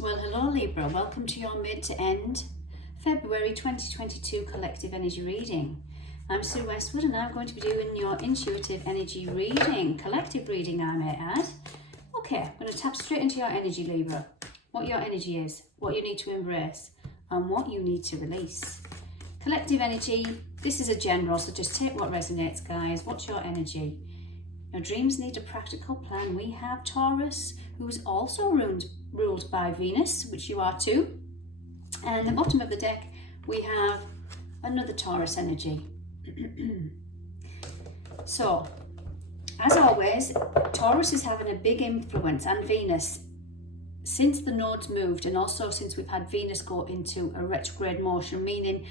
Well, hello Libra, welcome to your mid to end February 2022 collective energy reading. I'm Sue Westwood and I'm going to be doing your intuitive energy reading, collective reading I may add. Okay, I'm going to tap straight into your energy, Libra. What your energy is, what you need to embrace and what you need to release. Collective energy, this is a general, so just take what resonates, guys. What's your energy? Your dreams need a practical plan. We have Taurus, who is also ruled by Venus, which you are too. And at the bottom of the deck, we have another Taurus energy. So, as always, Taurus is having a big influence, and Venus, since the nodes moved, and also since we've had Venus go into a retrograde motion, meaning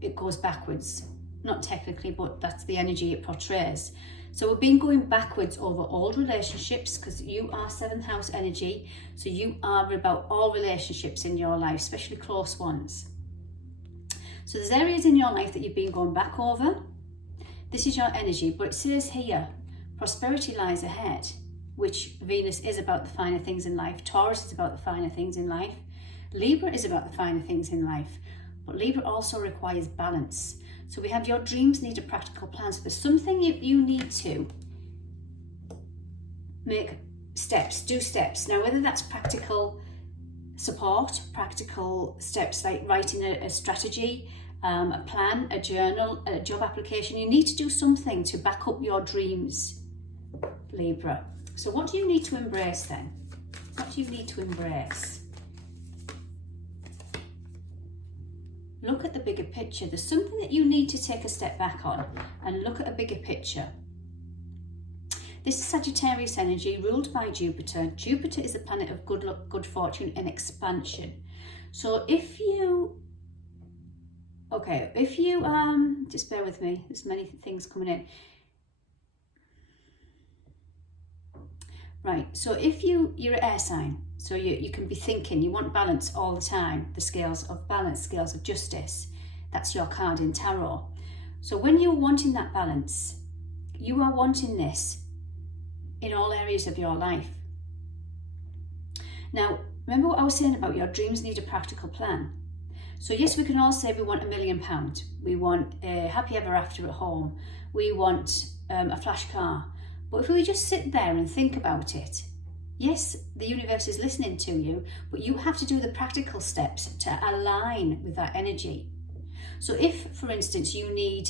it goes backwards. Not technically, but that's the energy it portrays. So we've been going backwards over old relationships, because you are 7th house energy, so you are about all relationships in your life, especially close ones. So there's areas in your life that you've been going back over. This is your energy, but it says here, prosperity lies ahead, which Venus is about the finer things in life. Taurus is about the finer things in life. Libra is about the finer things in life, but Libra also requires balance. So we have your dreams need a practical plan. So there's something you need to make steps, do steps. Now, whether that's practical support, practical steps like writing a strategy, a plan, a journal, a job application, you need to do something to back up your dreams, Libra. So what do you need to embrace then? What do you need to embrace? Look at the bigger picture. There's something that you need to take a step back on and look at a bigger picture. This is Sagittarius energy ruled by Jupiter. Jupiter is a planet of good luck, good fortune and expansion. So if you just bear with me, there's many things coming in. Right, so if you're an air sign, so you can be thinking, you want balance all the time, the scales of balance, scales of justice. That's your card in tarot. So when you're wanting that balance, you are wanting this in all areas of your life. Now, remember what I was saying about your dreams need a practical plan. So yes, we can all say we want £1 million. We want a happy ever after at home. We want a flash car. But if we just sit there and think about it, yes, the universe is listening to you, but you have to do the practical steps to align with that energy. So if, for instance, you need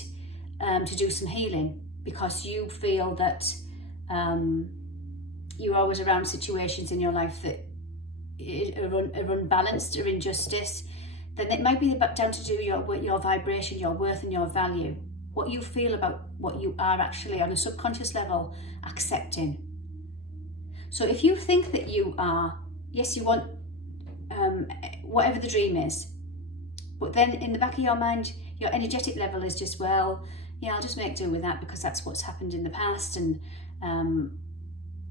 to do some healing because you feel that you're always around situations in your life that are unbalanced or injustice, then it might be down to do your vibration, your worth and your value. What you feel about what you are actually on a subconscious level accepting. So if you think that you are, yes, you want whatever the dream is, but then in the back of your mind, your energetic level is just, well, yeah, I'll just make do with that because that's what's happened in the past, and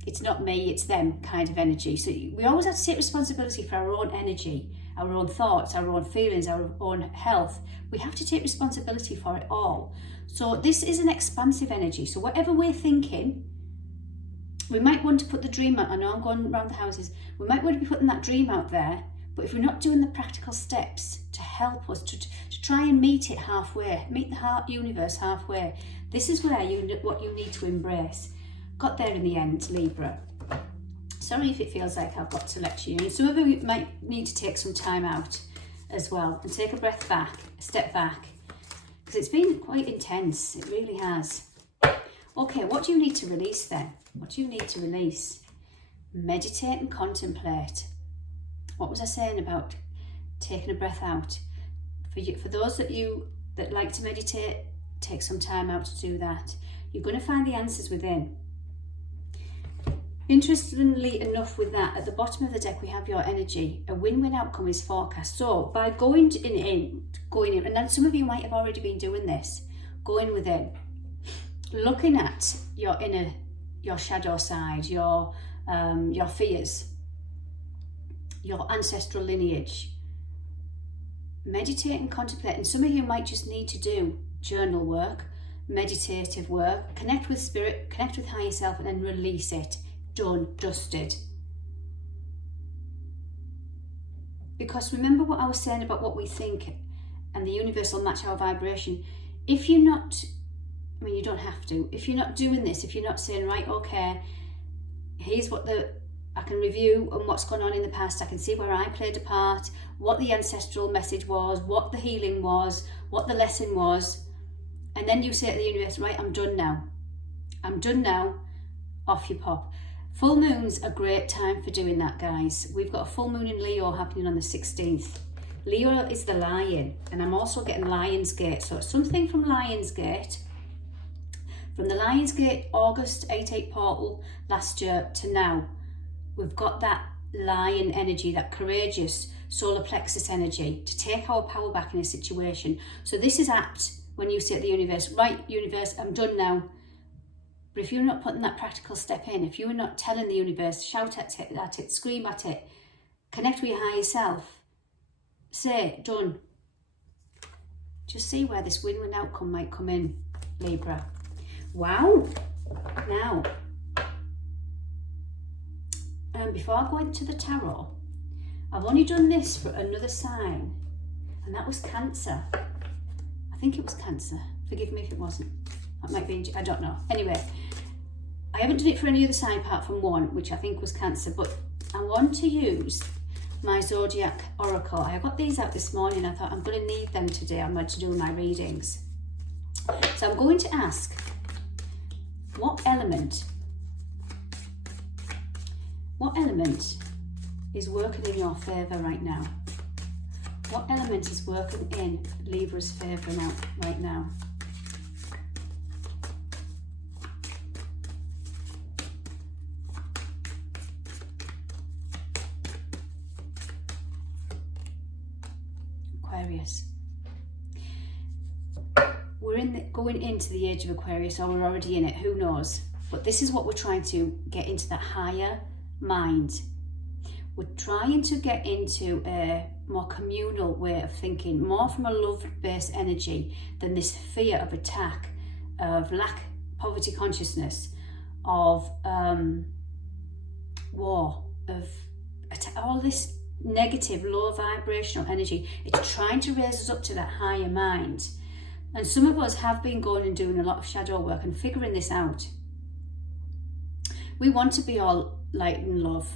it's not me, it's them kind of energy. So we always have to take responsibility for our own energy, our own thoughts, our own feelings, our own health. We have to take responsibility for it all. So this is an expansive energy. So whatever we're thinking, we might want to put the dream out. I know I'm going around the houses. We might want to be putting that dream out there, but if we're not doing the practical steps to help us to try and meet it halfway, meet the heart universe halfway, this is where what you need to embrace. Got there in the end, Libra. Sorry if it feels like I've got to lecture you. And some of you might need to take some time out as well and take a breath back, a step back, because it's been quite intense. It really has. Okay, what do you need to release then? What do you need to release? Meditate and contemplate. What was I saying about taking a breath out? For those that like to meditate, take some time out to do that. You're going to find the answers within. Interestingly enough with that, at the bottom of the deck we have your energy. A win-win outcome is forecast. So by going in, and then some of you might have already been doing this, going within, looking at your shadow side, your fears, your ancestral lineage. Meditate and contemplate. And some of you might just need to do journal work, meditative work, connect with spirit, connect with higher self, and then release it. Done, dusted. Because remember what I was saying about what we think and the universe will match our vibration. If you're not, I mean, you don't have to, if you're not doing this, if you're not saying, right, okay, here's what I can review and what's gone on in the past, I can see where I played a part, what the ancestral message was, what the healing was, what the lesson was, and then you say to the universe, right, I'm done now. I'm done now, off you pop. Full moon's a great time for doing that, guys. We've got a full moon in Leo happening on the 16th. Leo is the lion, and I'm also getting Lionsgate. So it's something from Lionsgate. From the Lionsgate August 88 portal last year to now, we've got that lion energy, that courageous solar plexus energy to take our power back in a situation. So this is apt when you say to the universe, right, universe, I'm done now. But if you're not putting that practical step in, if you're not telling the universe, shout at it, scream at it, connect with your higher self, say, done. Just see where this win-win outcome might come in, Libra. Wow. Now, before I go into the tarot, I've only done this for another sign, and that was Cancer. I think it was Cancer. Forgive me if it wasn't. That might be, I don't know. Anyway, I haven't done it for any other sign apart from one, which I think was Cancer, but I want to use my Zodiac Oracle. I got these out this morning. I thought I'm going to need them today. I'm going to do my readings. So I'm going to ask, what element is working in your favour right now? What element is working in Libra's favour now, right now? Aquarius. We're going into the age of Aquarius, or we're already in it, who knows? But this is what we're trying to get into, that higher mind. We're trying to get into a more communal way of thinking, more from a love-based energy than this fear of attack, of lack, poverty consciousness, of war, of all this negative, low vibrational energy. It's trying to raise us up to that higher mind. And some of us have been going and doing a lot of shadow work and figuring this out. We want to be all light and love,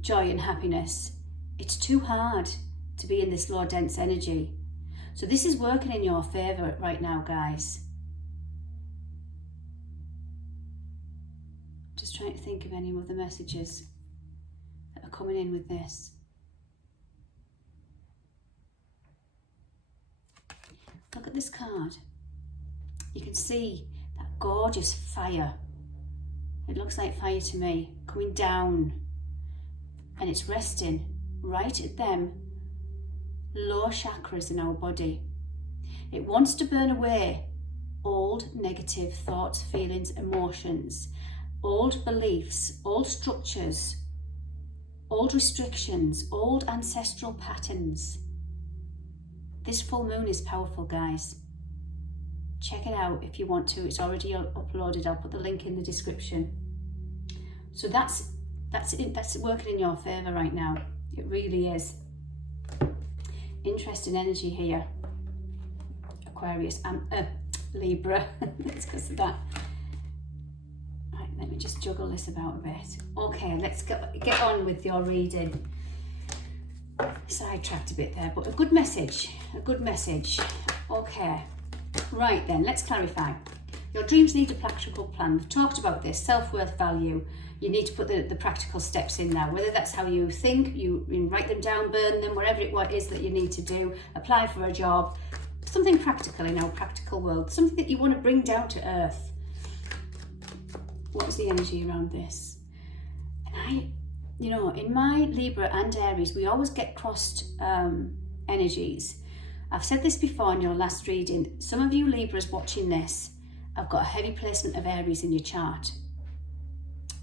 joy and happiness. It's too hard to be in this low dense energy. So this is working in your favour right now, guys. Just trying to think of any of the messages that are coming in with this. Look at this card. You can see that gorgeous fire. It looks like fire to me, coming down, and it's resting right at them low chakras in our body. It wants to burn away old negative thoughts, feelings, emotions, old beliefs, old structures, old restrictions, old ancestral patterns. This full moon is powerful, guys. Check it out if you want to. It's already uploaded. I'll put the link in the description. So that's it. That's working in your favour right now. It really is. Interesting energy here, Aquarius and Libra. It's because of that. Right, let me just juggle this about a bit. Okay, let's get on with your reading. Sidetracked a bit there, but a good message. A good message. Okay. Right then, let's clarify. Your dreams need a practical plan. We've talked about this, self-worth, value. You need to put the practical steps in now, whether that's how you think, you write them down, burn them, whatever it is that you need to do, apply for a job, something practical in our practical world, something that you want to bring down to earth. What's the energy around this? And you know, in my Libra and Aries, we always get crossed energies. I've said this before in your last reading. Some of you Libras watching this have got a heavy placement of Aries in your chart.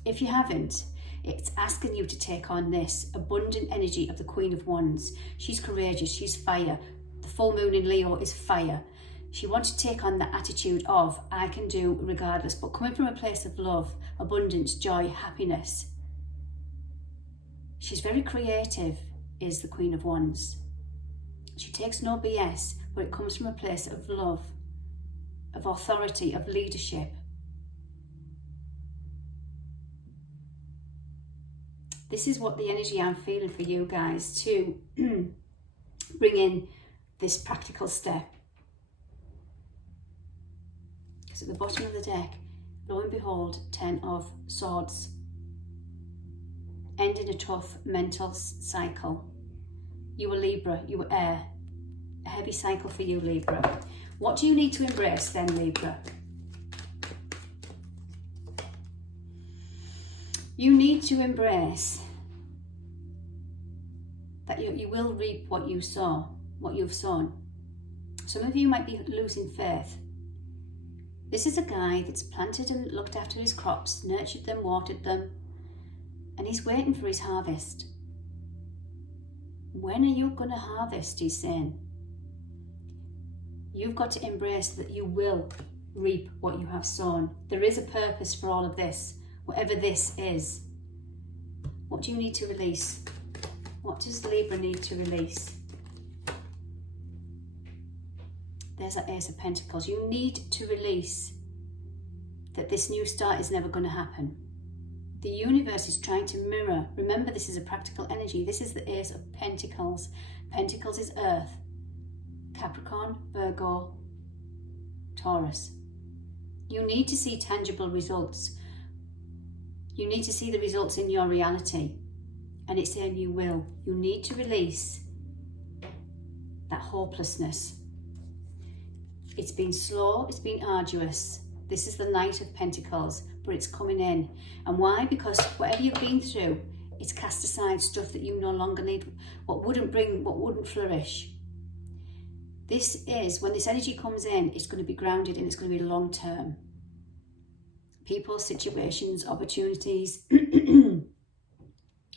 If you haven't, it's asking you to take on this abundant energy of the Queen of Wands. She's courageous, she's fire. The full moon in Leo is fire. She wants to take on the attitude of, I can do regardless, but coming from a place of love, abundance, joy, happiness. She's very creative. is the Queen of Wands. She takes no BS, but it comes from a place of love, of authority, of leadership. This is what the energy I'm feeling for you guys, to bring in this practical step. Because at the bottom of the deck, lo and behold, 10 of Swords. Ending a tough mental cycle. You were Libra, you were air. A heavy cycle for you, Libra. What do you need to embrace then, Libra? You need to embrace that you will reap what you sow, what you've sown. Some of you might be losing faith. This is a guy that's planted and looked after his crops, nurtured them, watered them, and he's waiting for his harvest. When are you going to harvest, he's saying. You've got to embrace that you will reap what you have sown. There is a purpose for all of this, whatever this is. What do you need to release? What does Libra need to release? There's that Ace of Pentacles. You need to release that this new start is never going to happen. The universe is trying to mirror. Remember, this is a practical energy. This is the Ace of Pentacles. Pentacles is Earth. Capricorn, Virgo, Taurus. You need to see tangible results. You need to see the results in your reality. And it's saying you will. You need to release that hopelessness. It's been slow, it's been arduous. This is the Knight of Pentacles, but it's coming in. And why? Because whatever you've been through, it's cast aside stuff that you no longer need, what wouldn't flourish. This is, when this energy comes in, it's going to be grounded and it's going to be long term. People, situations, opportunities,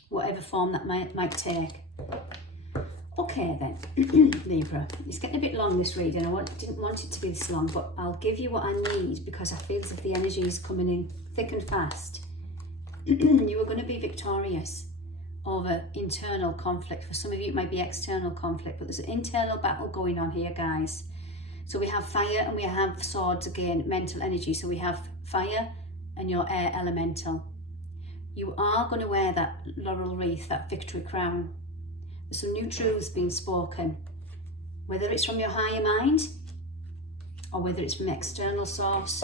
whatever form that might take. Okay then, Libra, it's getting a bit long, this reading. I didn't want it to be this long, but I'll give you what I need because I feel as if the energy is coming in thick and fast. You are going to be victorious over internal conflict. For some of you it might be external conflict, but there's an internal battle going on here, guys. So we have fire and we have swords again, mental energy. So we have fire and your air elemental. You are going to wear that laurel wreath, that victory crown. There's some new truths being spoken, whether it's from your higher mind or whether it's from external source.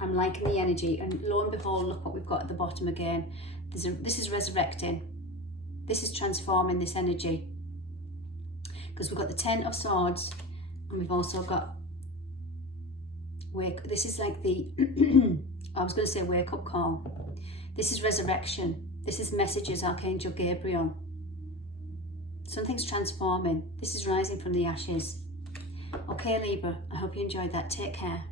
I'm liking the energy, and lo and behold, look what we've got at the bottom again. This is resurrecting. This is transforming this energy, because we've got the 10 of Swords and we've also got this is like the I was going to say wake up call. This is resurrection. This is messages, Archangel Gabriel. Something's transforming. This is rising from the ashes. Okay, Libra, I hope you enjoyed that. Take care.